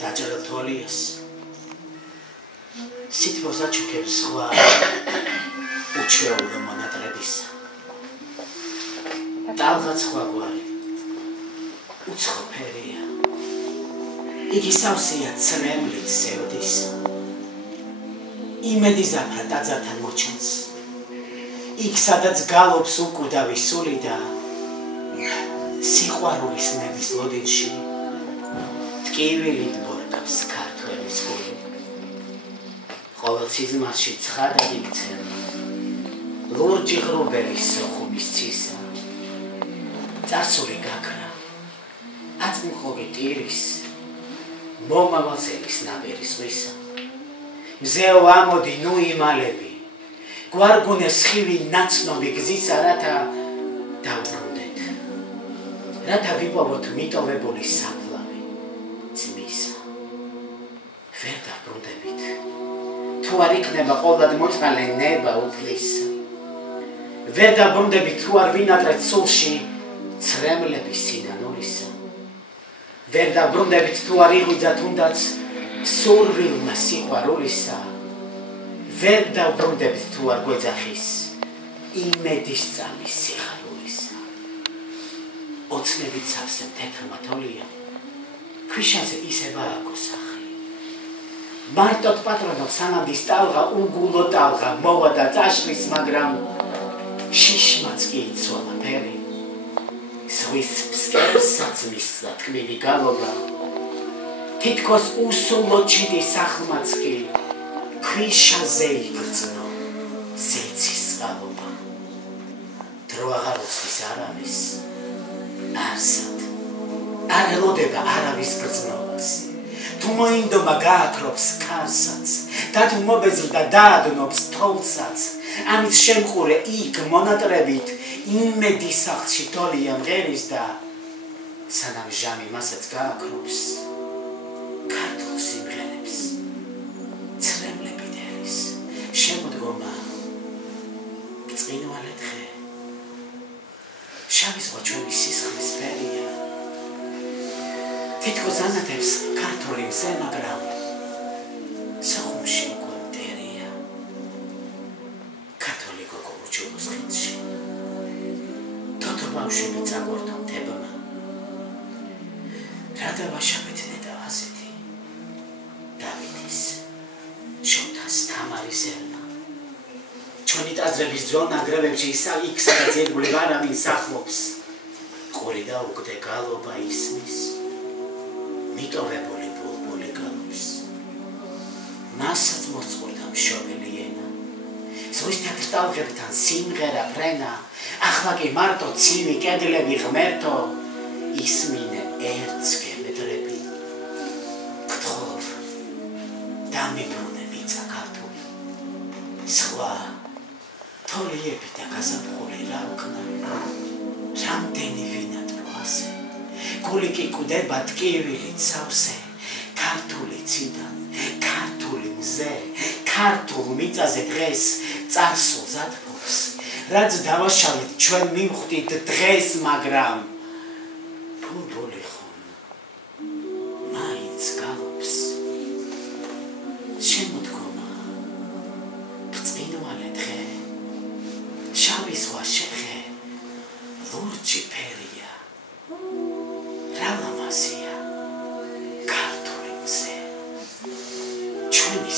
დაჭრილ თოლიას სითბოს აჩუქებს ზღვა უჩვეულო მონატრებისა ტალღა სხვაგვარი უცხო ფერია იგი სავსეა ცრემლით სევდისა იმედი ზაფრა ტაძართან მოჩანს იქ სადაც გალობს უკვდავი სული და სიყვარულის ნების ლოდინში ტკივილით ბორტავს ქართველის გული ყოველ სიზმარში ცხადად იქცენ ლურჯი ღრუბელის სოხუმის ცისა წარსული გაქრა აწმყობი ტირის მომავალსელის ნაპირის ზღვისა მზეო ამოდი ნუ იმალები გვარგუნეს ხივი ნაცნობი გზისა რათა დავბრუნდეთ რათა ვიპოვოთ მიტოვებული საფლავი ძმისა ვერ დავბრუნდებით თუ არ იქნება ყოვლად მოწყალე ნება უფლისა ვერ დავბრუნდებით თუ არ ვინატრეთ სულში ცრემლების სინანულისა ვერ დავბრუნდებით თუ არ იღვიძა თუნდაც სურვილმა სიყვარულისა ვერ დავბრუნდებით თუ არ გვეძახის იმედის წამის სიხარულისა ოცნებით სავსე თეთრმა თოლია ქვიშაზე ისევ ააგო სახლი მარტოდ პატრონობს სანამდის ტალღა უგულო ტალღა მოვა და წაშლის მაგრამ შიშმაც კი იცვალა ფერი ზღვის ფსკერსაც მისცა თქმილი გალობა თითქოს უსულო ჩიტი სახლმაც კი ქვიშაზე იგრძნო სეცის წყალობა დრო აღარ უცდის არავის არსად არ ელოდება არავის გრძნობას თუ მოინდომა გააქრობს ქარსაც და თუ მობეზრდა დაადნობს თოლსაც ამის შემყურე იქ მონატრებით იმედი სახლში თოლია მღერის და სანამ ჟამი მასაც გააქრობს ქართულ სიმღერებს ცრემლებით ერის შემოდგომა წინვალე დღე შავი ზღვა ჩვენი სისხლის ფერია თითქოს ანათებს ქართული მზე მაგრამ სოხუმში უკვე მტერია ქართული გოგო უჩვეულოს ხიდში თოთო ბავშვები წაგვარდა მთებმა რა დავაშავეთ ნეტა ასეთი დავითის შოთას თამარის ერნა ჩვენი ტაძრების ძველ ნანგრევებში იქ სადაც ერთგული ვარავინ სახლობს ყური და უკდე გალობა ისმის მიტოვებული ბულბული გალობს მასაც მოსწყურდა მშობელი ენა ზღვის თეთრ ტალღებთან სიმღერა ფრენა ახლა კი მარტო ცივი კედლები ღმერთო ისმინე ერთს გემედრები გთხოვ დამიბრუნე მიწა ქართული სხვა თოლიები და გაზაფხული რა ვქნა რამდენი ვინატრო ასე გული კი კვდება ტკივილით სავსე ქართული ციდან ქართული მზე ქართულ მიწაზე დღეს წარსულს ათბობს რაც დავაშავეთ ჩვენ მივხვდით დღეს მაგრამ ბულბული ხომ მაინც გალობს შემოდგომა ბრწყინვალე დღე შავი ზღვა შეხე ლურჯი ფერია რა ლამაზია ქართული მზე ჩვენი